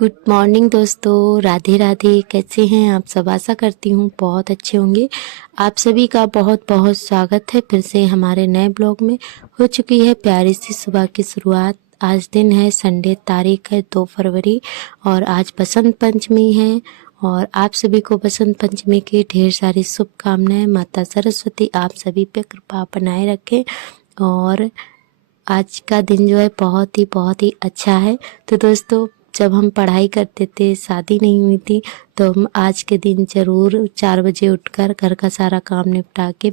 Good morning दोस्तों, राधे राधे। कैसे हैं आप सब? आशा करती हूँ बहुत अच्छे होंगे। आप सभी का बहुत बहुत स्वागत है फिर से हमारे नए ब्लॉग में। हो चुकी है प्यारी सी सुबह की शुरुआत। आज दिन है संडे, तारीख है 2 फरवरी और आज बसंत पंचमी है। और आप सभी को बसंत पंचमी की ढेर सारी शुभकामनाएं। माता सरस्वती आप सभी पे कृपा बनाए रखें। और आज का दिन जो है बहुत ही अच्छा है। तो दोस्तों, जब हम पढ़ाई करते थे, शादी नहीं हुई थी, तो हम आज के दिन ज़रूर 4 बजे उठकर घर का सारा काम निपटा के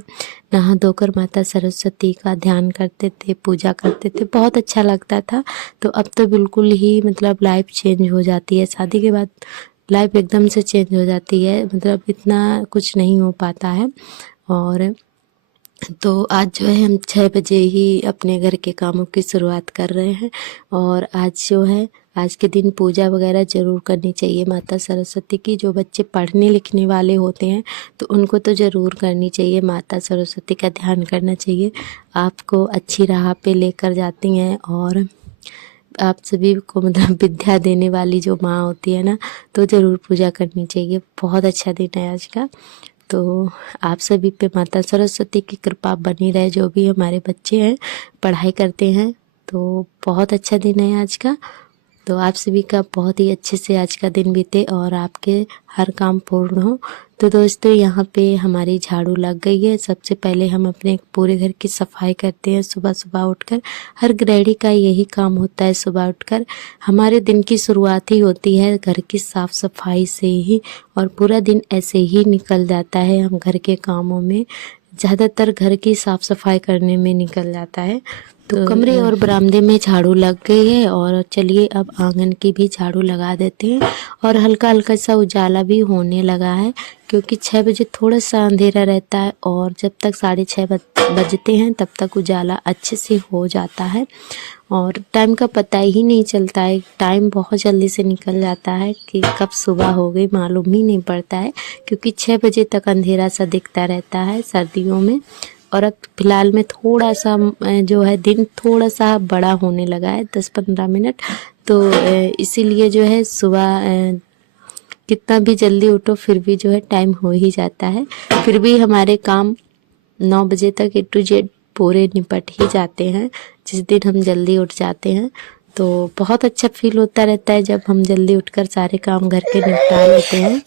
नहा धोकर माता सरस्वती का ध्यान करते थे, पूजा करते थे। बहुत अच्छा लगता था। तो अब तो बिल्कुल ही मतलब लाइफ चेंज हो जाती है। शादी के बाद लाइफ एकदम से चेंज हो जाती है, मतलब इतना कुछ नहीं हो पाता है। और तो आज जो है हम 6 बजे ही अपने घर के कामों की शुरुआत कर रहे हैं। और आज जो है, आज के दिन पूजा वगैरह ज़रूर करनी चाहिए माता सरस्वती की। जो बच्चे पढ़ने लिखने वाले होते हैं तो उनको तो ज़रूर करनी चाहिए। माता सरस्वती का ध्यान करना चाहिए। आपको अच्छी राह पे लेकर जाती हैं और आप सभी को मतलब विद्या देने वाली जो माँ होती है ना, तो ज़रूर पूजा करनी चाहिए। बहुत अच्छा दिन है आज का। तो आप सभी पे माता सरस्वती की कृपा बनी रहे। जो भी हमारे बच्चे हैं, पढ़ाई करते हैं, तो बहुत अच्छा दिन है आज का। तो आप सभी का बहुत ही अच्छे से आज का दिन बीते और आपके हर काम पूर्ण हो। तो दोस्तों, यहाँ पे हमारी झाड़ू लग गई है। सबसे पहले हम अपने पूरे घर की सफाई करते हैं सुबह सुबह उठकर। हर गृहिणी का यही काम होता है, सुबह उठकर हमारे दिन की शुरुआत ही होती है घर की साफ सफाई से ही। और पूरा दिन ऐसे ही निकल जाता है, हम घर के कामों में, ज़्यादातर घर की साफ सफाई करने में निकल जाता है। तो कमरे और बरामदे में झाड़ू लग गई है और चलिए अब आंगन की भी झाड़ू लगा देते हैं। और हल्का हल्का सा उजाला भी होने लगा है, क्योंकि 6 बजे थोड़ा सा अंधेरा रहता है और जब तक 6:30 बजते हैं तब तक उजाला अच्छे से हो जाता है। और टाइम का पता ही नहीं चलता है, टाइम बहुत जल्दी से निकल जाता है कि कब सुबह हो गई मालूम ही नहीं पड़ता है। क्योंकि 6 बजे तक अंधेरा सा दिखता रहता है सर्दियों में। और अब फिलहाल में थोड़ा सा जो है दिन थोड़ा सा बड़ा होने लगा है, 10-15 मिनट। तो इसीलिए जो है सुबह कितना भी जल्दी उठो फिर भी जो है टाइम हो ही जाता है। फिर भी हमारे काम 9 बजे तक A to Z पूरे निपट ही जाते हैं जिस दिन हम जल्दी उठ जाते हैं। तो बहुत अच्छा फील होता रहता है जब हम जल्दी उठकर सारे काम घर के निपटा लेते हैं।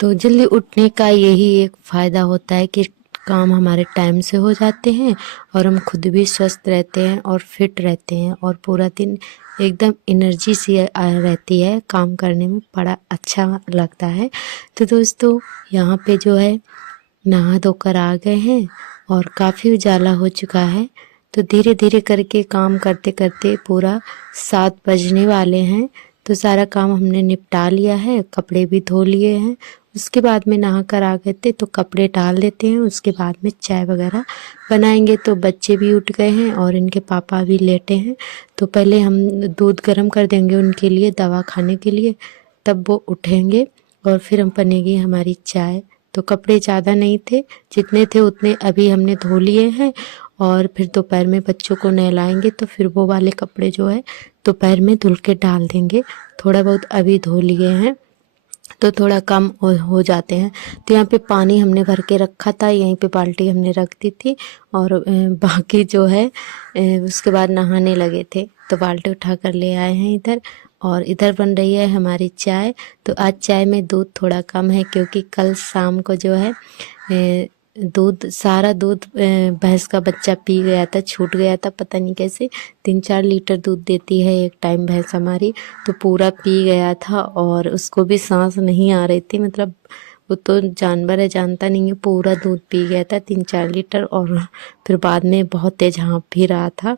तो जल्दी उठने का यही एक फ़ायदा होता है कि काम हमारे टाइम से हो जाते हैं और हम खुद भी स्वस्थ रहते हैं और फिट रहते हैं और पूरा दिन एकदम एनर्जी सी रहती है। काम करने में बड़ा अच्छा लगता है। तो दोस्तों, यहाँ पे जो है नहा धोकर आ गए हैं और काफ़ी उजाला हो चुका है। तो धीरे धीरे करके काम करते करते पूरा 7 बजने वाले हैं। तो सारा काम हमने निपटा लिया है, कपड़े भी धो लिए हैं। उसके बाद में नहा कर आ गए थे तो कपड़े डाल देते हैं। उसके बाद में चाय वगैरह बनाएंगे। तो बच्चे भी उठ गए हैं और इनके पापा भी लेटे हैं। तो पहले हम दूध गर्म कर देंगे उनके लिए, दवा खाने के लिए, तब वो उठेंगे और फिर हम बनेगी हमारी चाय। तो कपड़े ज़्यादा नहीं थे, जितने थे उतने अभी हमने धो लिए हैं। और फिर दोपहर में बच्चों को नहलाएंगे तो फिर वो वाले कपड़े जो है दोपहर में धुल के डाल देंगे। थोड़ा बहुत अभी धो लिए हैं तो थोड़ा कम हो जाते हैं। तो यहाँ पे पानी हमने भर के रखा था, यहीं पे बाल्टी हमने रख दी थी। और बाकी जो है उसके बाद नहाने लगे थे तो बाल्टी उठा कर ले आए हैं इधर। और इधर बन रही है हमारी चाय। तो आज चाय में दूध थोड़ा कम है क्योंकि कल शाम को जो है सारा दूध भैंस का बच्चा पी गया था, छूट गया था, पता नहीं कैसे। 3-4 लीटर दूध देती है एक टाइम भैंस हमारी, तो पूरा पी गया था और उसको भी सांस नहीं आ रही थी। मतलब वो तो जानवर है, जानता नहीं है, पूरा दूध पी गया था 3-4 लीटर। और फिर बाद में बहुत तेज हाँफ भी रहा था।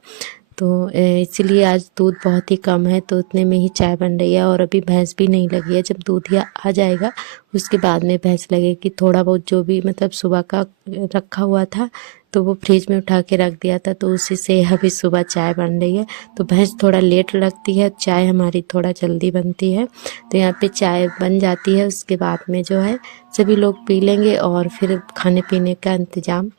तो इसीलिए आज दूध बहुत ही कम है, तो उतने में ही चाय बन रही है। और अभी भैंस भी नहीं लगी है, जब दूधिया आ जाएगा उसके बाद में भैंस लगेगी। थोड़ा बहुत जो भी मतलब सुबह का रखा हुआ था तो वो फ्रिज में उठा के रख दिया था, तो उसी से अभी सुबह चाय बन रही है। तो भैंस थोड़ा लेट लगती है, चाय हमारी थोड़ा जल्दी बनती है। तो यहाँ पे चाय बन जाती है, उसके बाद में जो है सभी लोग पी लेंगे और फिर खाने पीने का इंतज़ाम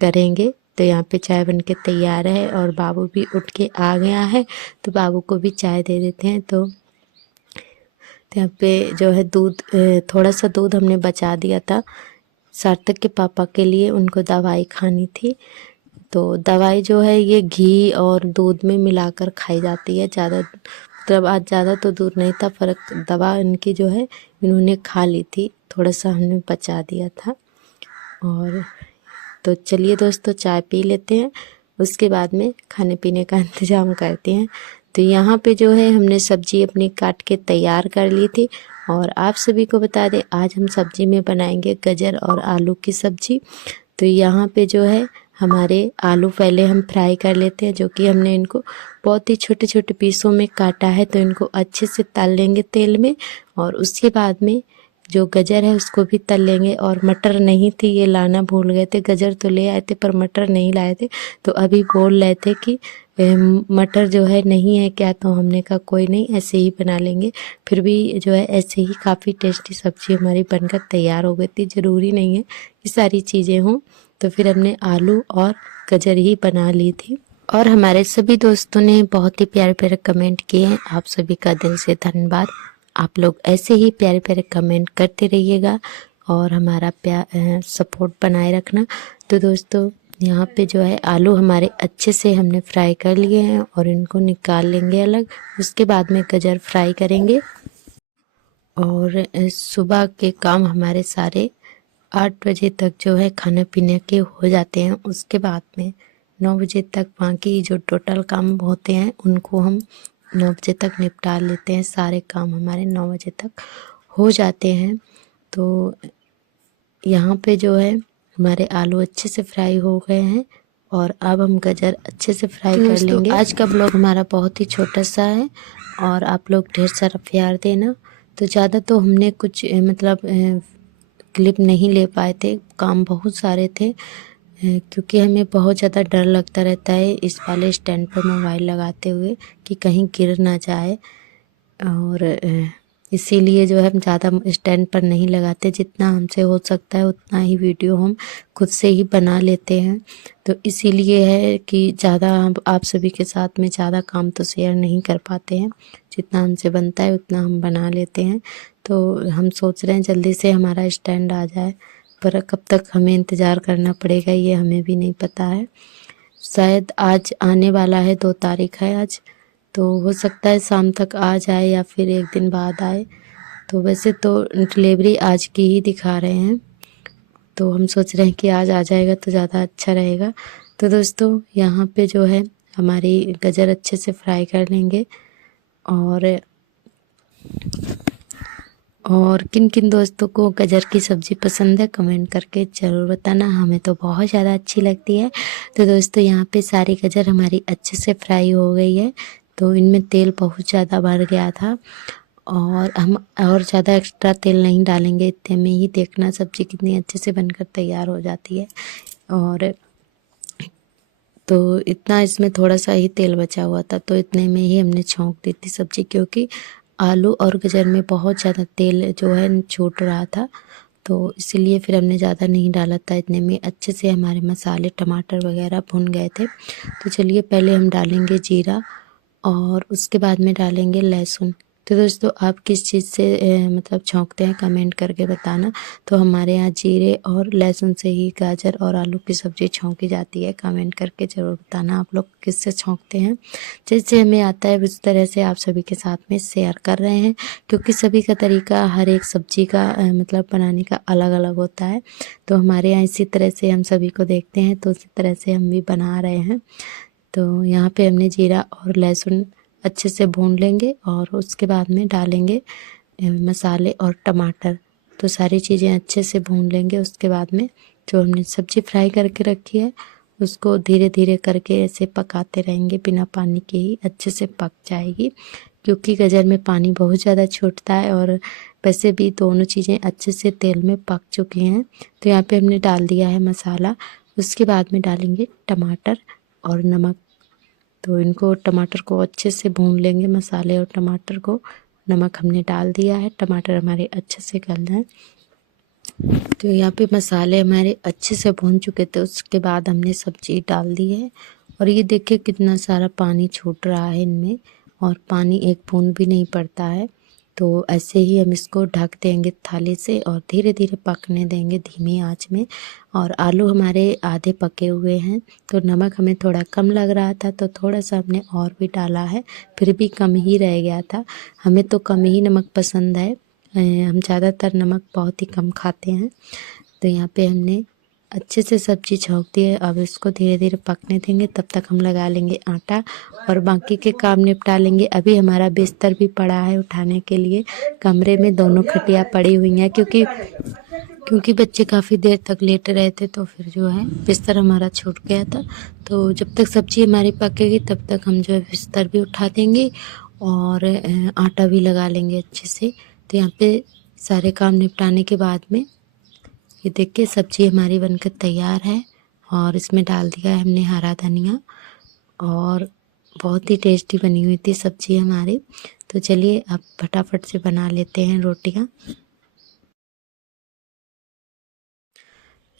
करेंगे। तो यहाँ पे चाय बन के तैयार है और बाबू भी उठ के आ गया है, तो बाबू को भी चाय दे देते हैं। तो तो यहाँ पे जो है दूध, थोड़ा सा दूध हमने बचा दिया था सार्थक के पापा के लिए, उनको दवाई खानी थी। तो दवाई जो है ये घी और दूध में मिलाकर खाई जाती है। ज़्यादा मतलब आज ज़्यादा तो दूध नहीं था, फ़र्क दवा इनकी जो है इन्होंने खा ली थी, थोड़ा सा हमने बचा दिया था। और तो चलिए दोस्तों चाय पी लेते हैं, उसके बाद में खाने पीने का इंतज़ाम करते हैं। तो यहाँ पे जो है हमने सब्ज़ी अपनी काट के तैयार कर ली थी। और आप सभी को बता दें आज हम सब्ज़ी में बनाएंगे गाजर और आलू की सब्ज़ी। तो यहाँ पे जो है हमारे आलू पहले हम फ्राई कर लेते हैं, जो कि हमने इनको बहुत ही छोटे छोटे पीसों में काटा है। तो इनको अच्छे से तल लेंगे तेल में, और उसके बाद में जो गाजर है उसको भी तल लेंगे। और मटर नहीं थी, ये लाना भूल गए थे, गाजर तो ले आए थे पर मटर नहीं लाए थे। तो अभी बोल रहे थे कि मटर जो है नहीं है क्या, तो हमने कहा कोई नहीं, ऐसे ही बना लेंगे। फिर भी जो है ऐसे ही काफ़ी टेस्टी सब्ज़ी हमारी बनकर तैयार हो गई थी। ज़रूरी नहीं है कि सारी चीज़ें हों, तो फिर हमने आलू और गाजर ही बना ली थी। और हमारे सभी दोस्तों ने बहुत ही प्यारे प्यारे कमेंट किए हैं, आप सभी का दिल से धन्यवाद। आप लोग ऐसे ही प्यारे प्यारे कमेंट करते रहिएगा और हमारा सपोर्ट बनाए रखना। तो दोस्तों यहाँ पे जो है आलू हमारे अच्छे से हमने फ्राई कर लिए हैं और इनको निकाल लेंगे अलग। उसके बाद में गाजर फ्राई करेंगे। और सुबह के काम हमारे सारे 8 बजे तक जो है खाने पीने के हो जाते हैं। उसके बाद में 9 बजे तक बाकी जो टोटल काम होते हैं उनको हम 9 बजे तक निपटा लेते हैं। सारे काम हमारे 9 बजे तक हो जाते हैं। तो यहाँ पे जो है हमारे आलू अच्छे से फ्राई हो गए हैं और अब हम गाजर अच्छे से फ्राई कर लेंगे। आज का ब्लॉग हमारा बहुत ही छोटा सा है और आप लोग ढेर सारा प्यार देना। तो ज़्यादा तो हमने कुछ मतलब क्लिप नहीं ले पाए थे, काम बहुत सारे थे, क्योंकि हमें बहुत ज़्यादा डर लगता रहता है इस वाले स्टैंड पर मोबाइल लगाते हुए कि कहीं गिर ना जाए। और इसीलिए जो है हम ज़्यादा स्टैंड पर नहीं लगाते, जितना हमसे हो सकता है उतना ही वीडियो हम खुद से ही बना लेते हैं। तो इसीलिए है कि ज़्यादा हम आप सभी के साथ में ज़्यादा काम तो शेयर नहीं कर पाते हैं, जितना हमसे बनता है उतना हम बना लेते हैं। तो हम सोच रहे हैं जल्दी से हमारा स्टैंड आ जाए, पर कब तक हमें इंतज़ार करना पड़ेगा ये हमें भी नहीं पता है। शायद आज आने वाला है, 2 तारीख है आज, तो हो सकता है शाम तक आ जाए या फिर 1 दिन बाद आए। तो वैसे तो डिलीवरी आज की ही दिखा रहे हैं, तो हम सोच रहे हैं कि आज आ जाएगा तो ज़्यादा अच्छा रहेगा। तो दोस्तों यहाँ पे जो है हमारी गाजर अच्छे से फ्राई कर लेंगे। और किन किन दोस्तों को गाजर की सब्ज़ी पसंद है कमेंट करके ज़रूर बताना, हमें तो बहुत ज़्यादा अच्छी लगती है। तो दोस्तों यहाँ पे सारी गाजर हमारी अच्छे से फ्राई हो गई है। तो इनमें तेल बहुत ज़्यादा भर गया था और हम और ज़्यादा एक्स्ट्रा तेल नहीं डालेंगे, इतने में ही देखना सब्ज़ी कितनी अच्छे से बनकर तैयार हो जाती है। और तो इतना इसमें थोड़ा सा ही तेल बचा हुआ था, तो इतने में ही हमने छौंक दी थी सब्ज़ी, क्योंकि आलू और गाजर में बहुत ज़्यादा तेल जो है छूट रहा था। तो इसीलिए फिर हमने ज़्यादा नहीं डाला था। इतने में अच्छे से हमारे मसाले टमाटर वगैरह भुन गए थे। तो चलिए पहले हम डालेंगे जीरा और उसके बाद में डालेंगे लहसुन। तो दोस्तों आप किस चीज़ से मतलब छौंकते हैं कमेंट करके बताना। तो हमारे यहाँ जीरे और लहसुन से ही गाजर और आलू की सब्ज़ी छौंकी जाती है। कमेंट करके ज़रूर बताना आप लोग किससे छौंकते हैं। जैसे हमें आता है उस तरह से आप सभी के साथ में शेयर कर रहे हैं, क्योंकि सभी का तरीका हर एक सब्ज़ी का मतलब बनाने का अलग अलग होता है। तो हमारे यहाँ इसी तरह से हम सभी को देखते हैं, तो उसी तरह से हम भी बना रहे हैं। तो यहाँ पे हमने जीरा और लहसुन अच्छे से भून लेंगे और उसके बाद में डालेंगे मसाले और टमाटर। तो सारी चीज़ें अच्छे से भून लेंगे। उसके बाद में जो हमने सब्ज़ी फ्राई करके रखी है उसको धीरे धीरे करके ऐसे पकाते रहेंगे, बिना पानी के ही अच्छे से पक जाएगी, क्योंकि गाजर में पानी बहुत ज़्यादा छूटता है। और वैसे भी दोनों चीज़ें अच्छे से तेल में पक चुकी हैं। तो यहाँ पे हमने डाल दिया है मसाला। उसके बाद में डालेंगे टमाटर और नमक। तो इनको टमाटर को अच्छे से भून लेंगे, मसाले और टमाटर को। नमक हमने डाल दिया है, टमाटर हमारे अच्छे से गल जाए। तो यहाँ पे मसाले हमारे अच्छे से भून चुके थे, उसके बाद हमने सब्जी डाल दी है। और ये देखिए कितना सारा पानी छूट रहा है इनमें, और पानी एक बूंद भी नहीं पड़ता है। तो ऐसे ही हम इसको ढक देंगे थाली से और धीरे धीरे पकने देंगे धीमी आंच में। और आलू हमारे आधे पके हुए हैं, तो नमक हमें थोड़ा कम लग रहा था तो थोड़ा सा हमने और भी डाला है, फिर भी कम ही रह गया था। हमें तो कम ही नमक पसंद है, हम ज़्यादातर नमक बहुत ही कम खाते हैं। तो यहाँ पे हमने अच्छे से सब्जी छौंक दी है। अब इसको धीरे धीरे पकने देंगे, तब तक हम लगा लेंगे आटा और बाकी के काम निपटा लेंगे। अभी हमारा बिस्तर भी पड़ा है उठाने के लिए, कमरे में दोनों खटिया पड़ी हुई हैं क्योंकि बच्चे काफ़ी देर तक लेटे रहे थे, तो फिर जो है बिस्तर हमारा छूट गया था। तो जब तक सब्जी हमारी पकेगी तब तक हम जो है बिस्तर भी उठा देंगे और आटा भी लगा लेंगे अच्छे से। तो यहाँ पे सारे काम निपटाने के बाद में ये देखिए सब्जी हमारी बनकर तैयार है और इसमें डाल दिया है हमने हरा धनिया और बहुत ही टेस्टी बनी हुई थी सब्जी हमारी। तो चलिए अब फटाफट से बना लेते हैं रोटियां।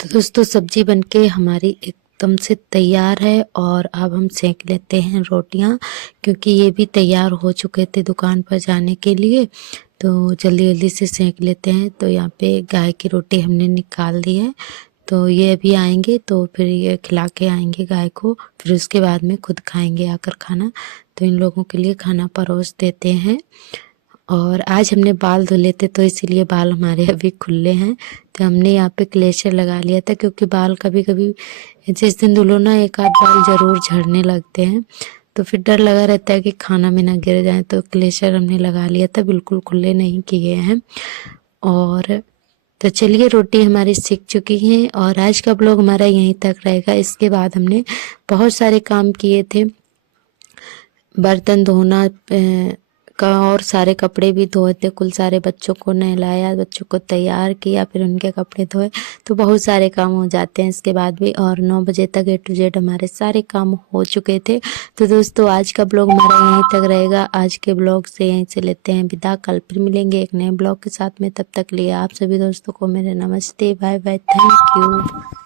तो दोस्तों सब्जी बनके हमारी एकदम से तैयार है और अब हम सेंक लेते हैं रोटियां, क्योंकि ये भी तैयार हो चुके थे दुकान पर जाने के लिए, तो जल्दी जल्दी से सेंक लेते हैं। तो यहाँ पे गाय की रोटी हमने निकाल दी है, तो ये अभी आएंगे तो फिर ये खिला के आएंगे गाय को, फिर उसके बाद में खुद खाएंगे आकर खाना। तो इन लोगों के लिए खाना परोस देते हैं। और आज हमने बाल धुले थे तो इसीलिए बाल हमारे अभी खुले हैं। तो हमने यहाँ पे क्लेचर लगा लिया था, क्योंकि बाल कभी कभी जिस दिन धुलो ना एक आध बाल ज़रूर झड़ने लगते हैं, तो फिर डर लगा रहता है कि खाना में ना गिर जाए, तो क्लेचर हमने लगा लिया था, बिल्कुल खुले नहीं किए हैं। और तो चलिए रोटी हमारी सीख चुकी हैं और आज का ब्लॉग हमारा यहीं तक रहेगा। इसके बाद हमने बहुत सारे काम किए थे, बर्तन धोना का और सारे कपड़े भी धोए थे, कुल सारे बच्चों को नहलाया, बच्चों को तैयार किया, फिर उनके कपड़े धोए, तो बहुत सारे काम हो जाते हैं इसके बाद भी। और 9 बजे तक A to Z हमारे सारे काम हो चुके थे। तो दोस्तों आज का ब्लॉग हमारा यहीं तक रहेगा। आज के ब्लॉग से यहीं से लेते हैं विदा, कल फिर मिलेंगे एक नए ब्लॉग के साथ में। तब तक लिए आप सभी दोस्तों को मेरे नमस्ते, बाय बाय, थैंक यू।